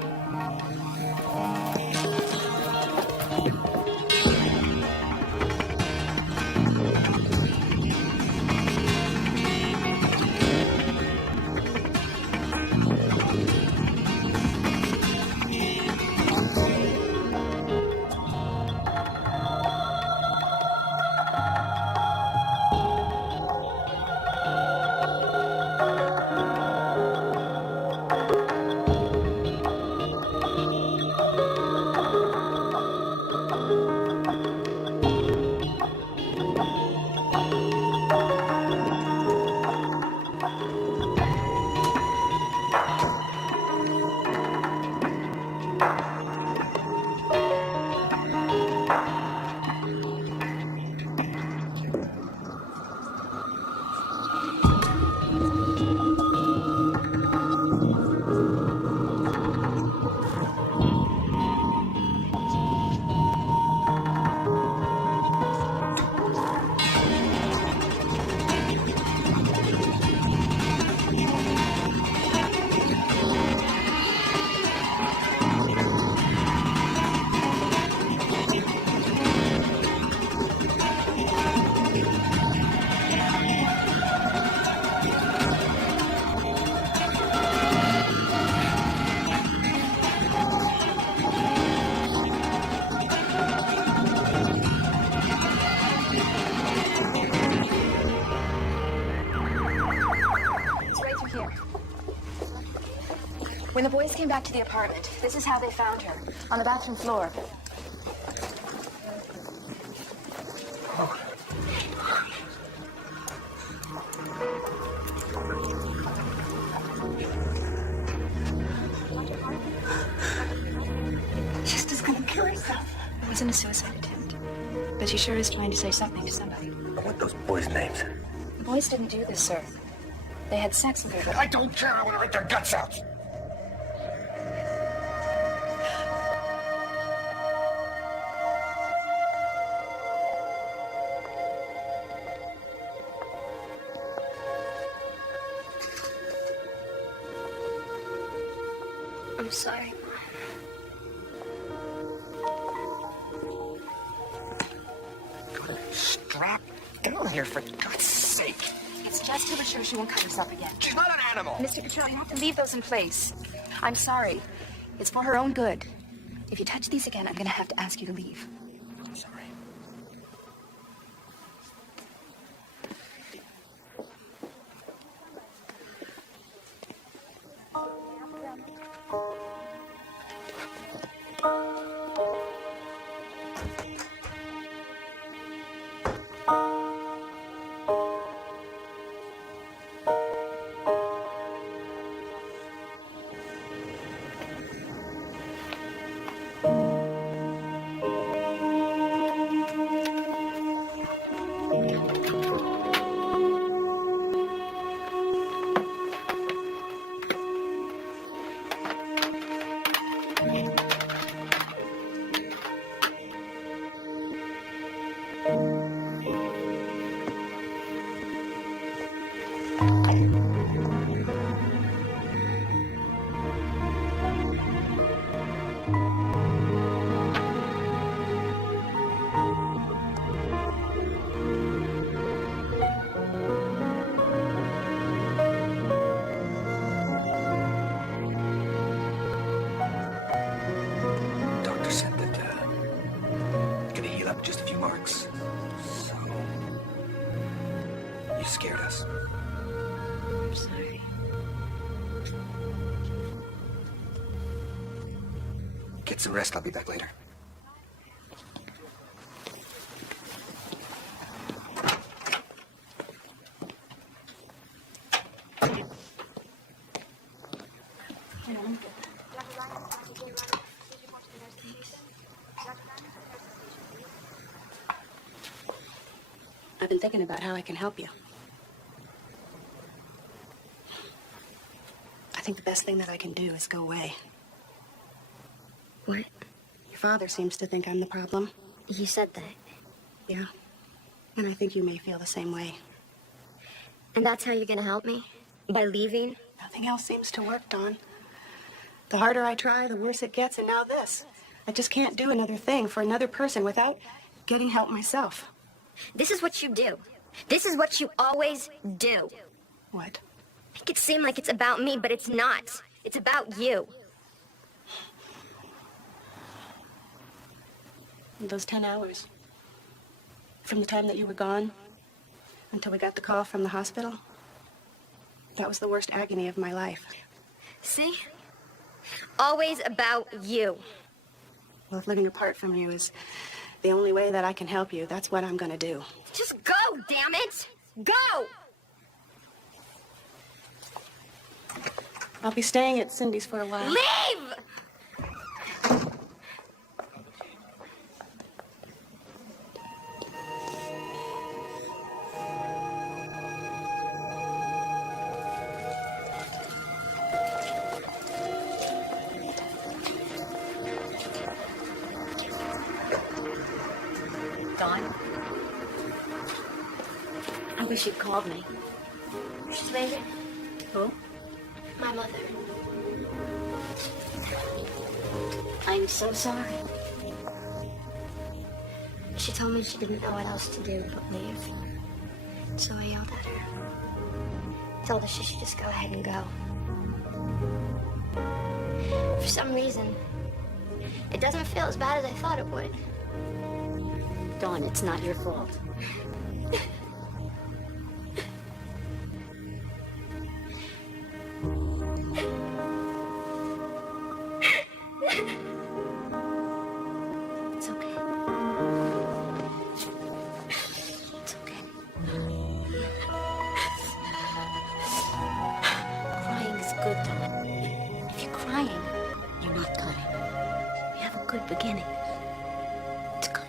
When the boys came back to the apartment, this is how they found her. On the bathroom floor. She's just gonna kill herself. It wasn't a suicide attempt. But she sure is trying to say something to somebody. What those boys' names? The boys didn't do this, sir. They had sex with her. I don't care. I want to rip their guts out. I'm sorry. Strap down here, for God's sake. sake. It's just to assure she won't cut herself again. She's not an animal. Mr. Cottrell, you have to leave those in place. I'm sorry. It's for her own good. If you touch these again, I'm going to have to ask you to leave. Sorry. Doctor said that gonna heal up just a few marks. So you scared us. I'm sorry. Get some rest. I'll be back later. I've been thinking about how I can help you. I think the best thing that I can do is go away. What? Your father seems to think I'm the problem. You said that. Yeah. And I think you may feel the same way. And that's how you're gonna help me? By leaving? Nothing else seems to work, Dawn. The harder I try, the worse it gets, and now this. I just can't do another thing for another person without getting help myself. This is what you do. This is what you always do. What? Make it seem like it's about me, but it's not. It's about you. Those 10 hours. From the time that you were gone until we got the call from the hospital. That was the worst agony of my life. See? Always about you. Well, if living apart from you is the only way that I can help you, that's what I'm gonna do. Just go, damn it! Go! I'll be staying at Cindy's for a while. Leave! Dawn? I wish you'd called me. She's leaving. Who? My mother. I'm so sorry. She told me she didn't know what else to do but leave. So I yelled at her. Told her she should just go ahead and go. For some reason, it doesn't feel as bad as I thought it would. Dawn, it's not your fault. It's okay. It's okay. Crying is good, Dawn. If you're crying, you're not coming. We have a good beginning. It's good.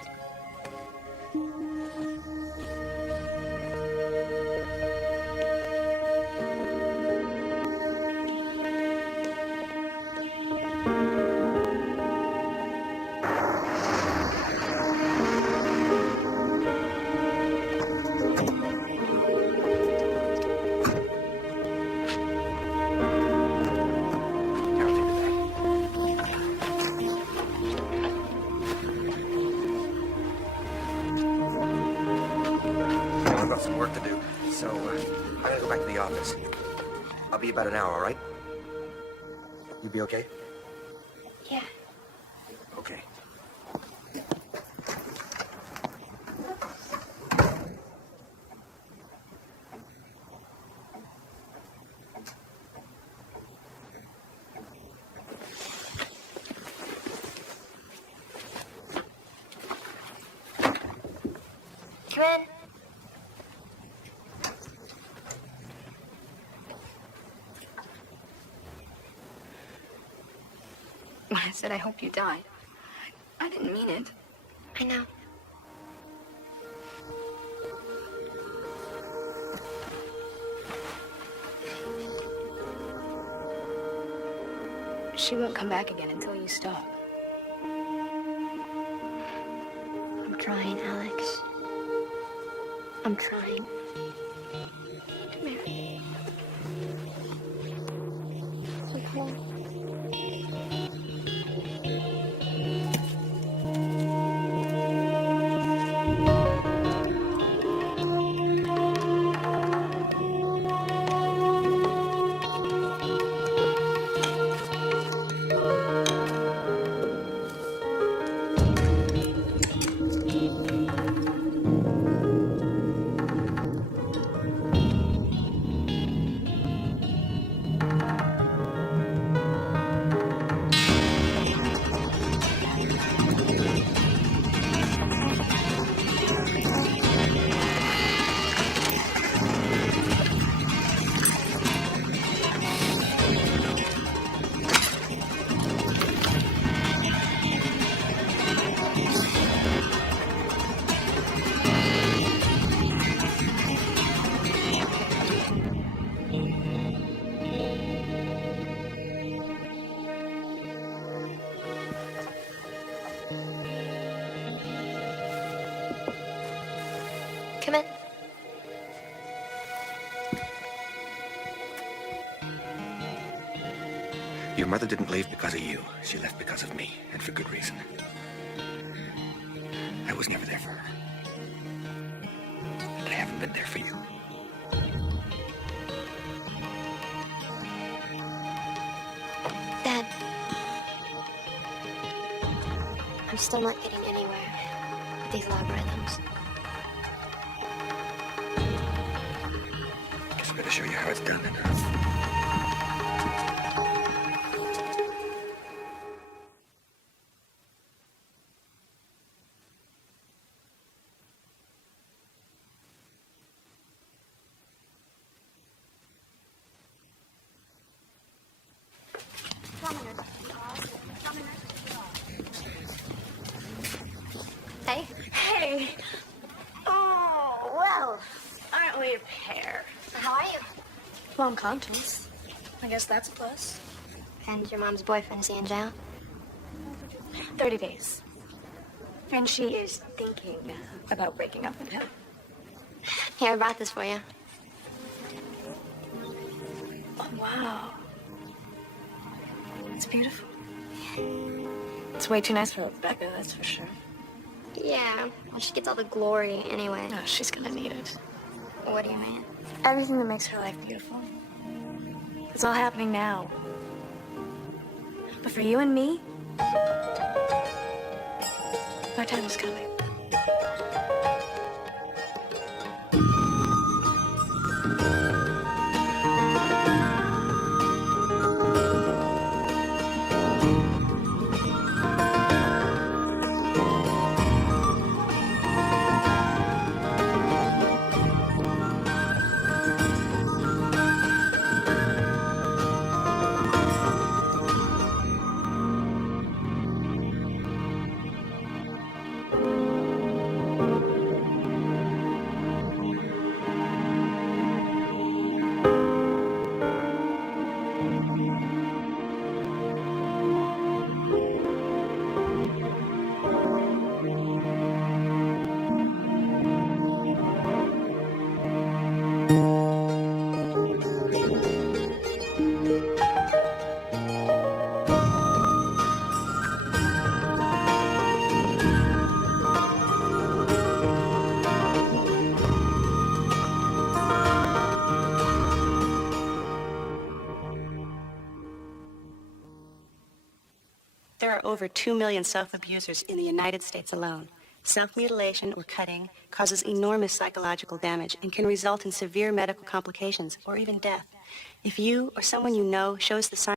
I'll be about an hour, all right? You be okay? Yeah. Okay. Come in. When I said I hope you die, I didn't mean it. I know. She won't come back again until you stop. I'm trying, Alex. I'm trying. Come here. Okay. Come in. Your mother didn't leave because of you. She left because of me, and for good reason. I was never there for her. And I haven't been there for you. Dad. I'm still not getting anywhere with these logarithms. Guess I better show you how it's done. Hey. Hey! Oh, well, aren't we a pair? How are you? Well, I'm conscious. I guess that's a plus. And your mom's boyfriend, is he in jail? 30 days. And she is thinking about breaking up with him. Here, I brought this for you. Oh, wow. It's beautiful. It's way too nice for Rebecca, that's for sure. Yeah, well, she gets all the glory anyway. No, she's gonna need it. What do you mean? Everything that makes her life beautiful. It's all happening now. But for you and me, our time is coming. There are over 2 million self-abusers in the United States alone. Self-mutilation or cutting causes enormous psychological damage and can result in severe medical complications or even death. If you or someone you know shows the signs